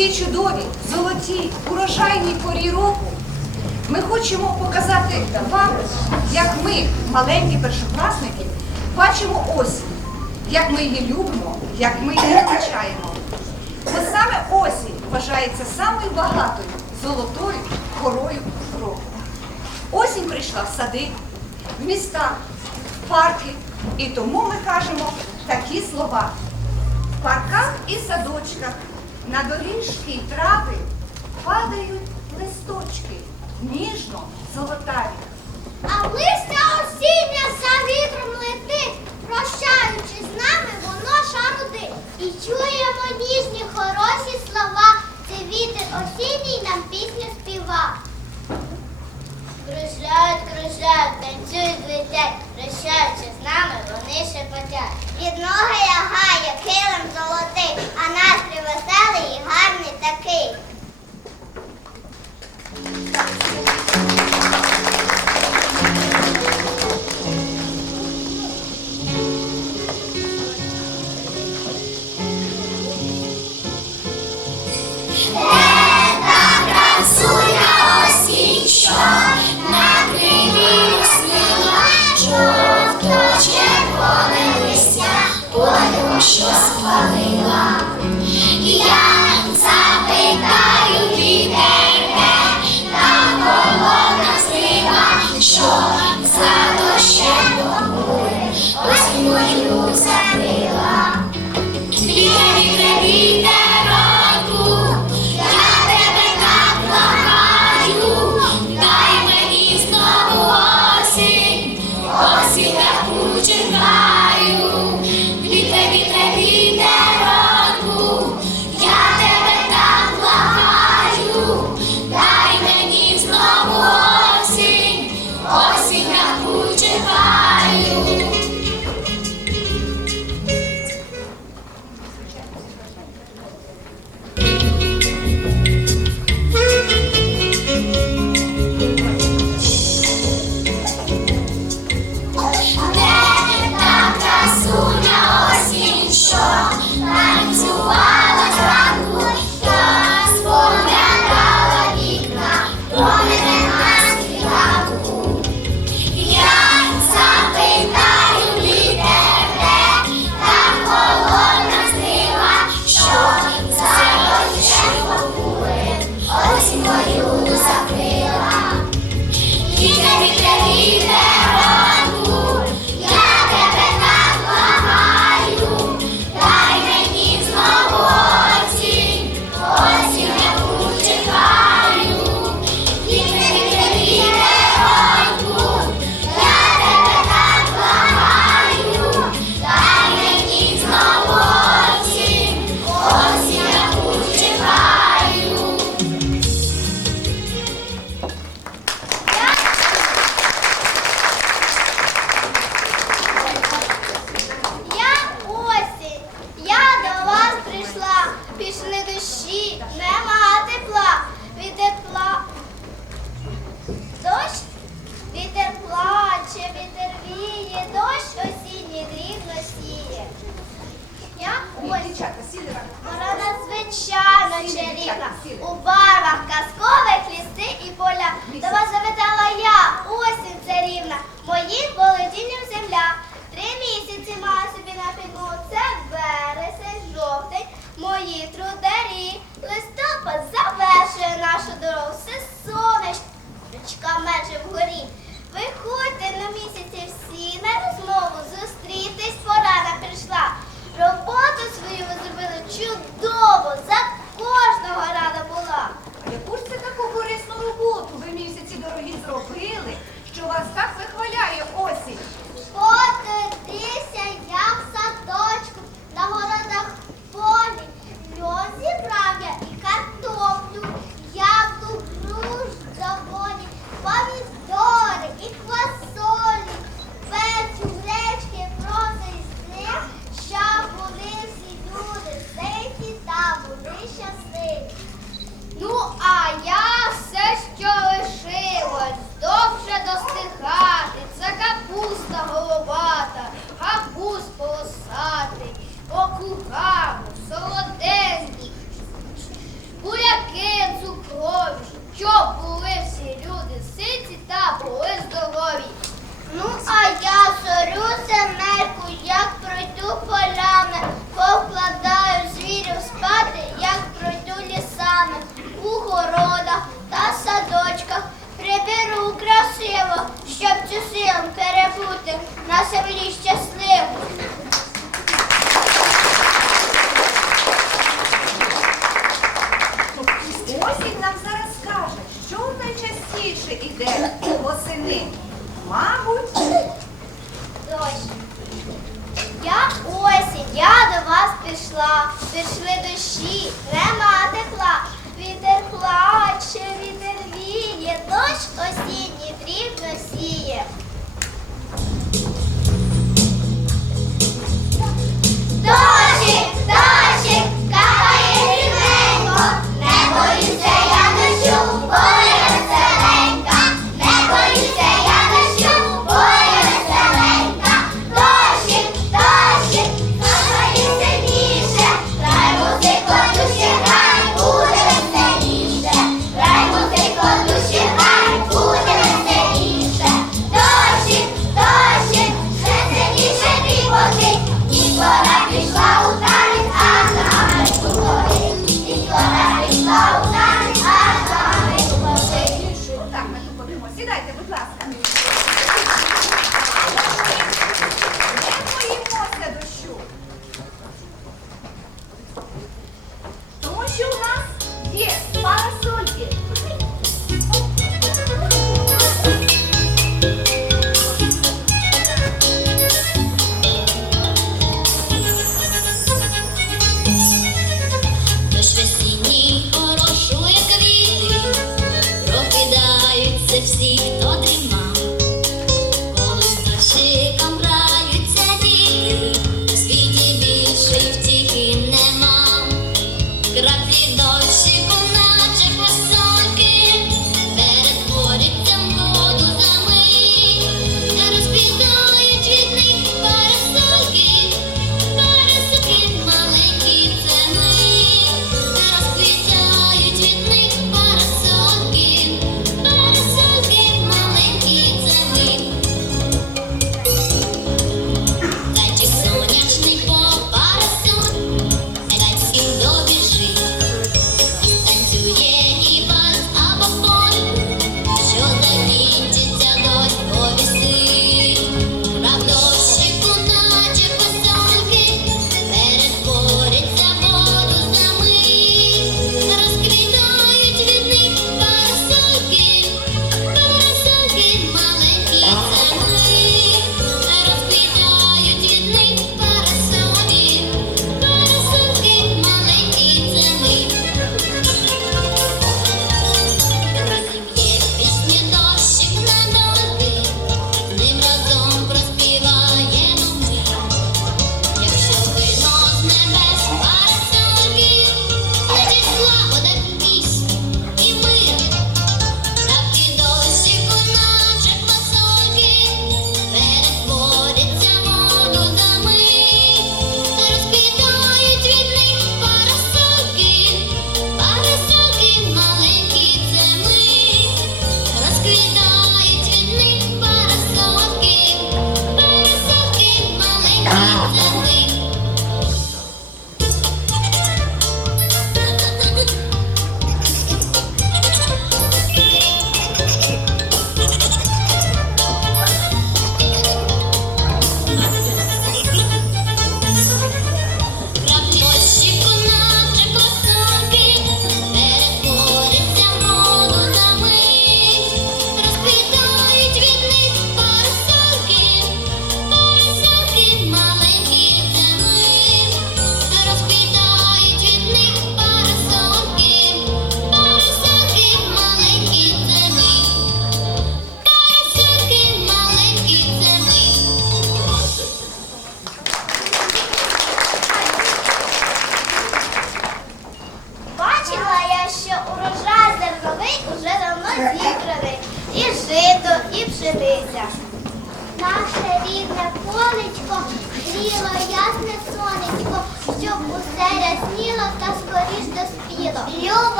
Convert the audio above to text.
Ці чудові, золоті, урожайні порі року ми хочемо показати вам, як ми, маленькі першокласники, бачимо осінь, як ми її любимо, як ми її визначаємо. Бо саме осінь вважається самою багатою золотою корою року. Осінь прийшла в сади, в міста, в парки. І тому ми кажемо такі слова в парках і садочках. На доріжки трави падають листочки ніжно золотаві. aiuta потрібна. У барвах казкових ліси і поля. До щоб чужим перебути на землі щасливо. Осінь нам зараз каже, що найчастіше йде восени. Мабуть, дощ. Я осінь, я до вас пішла, пішли дощі, нема тепла, вітер плаче, вітер віє, дощ осінь сіє.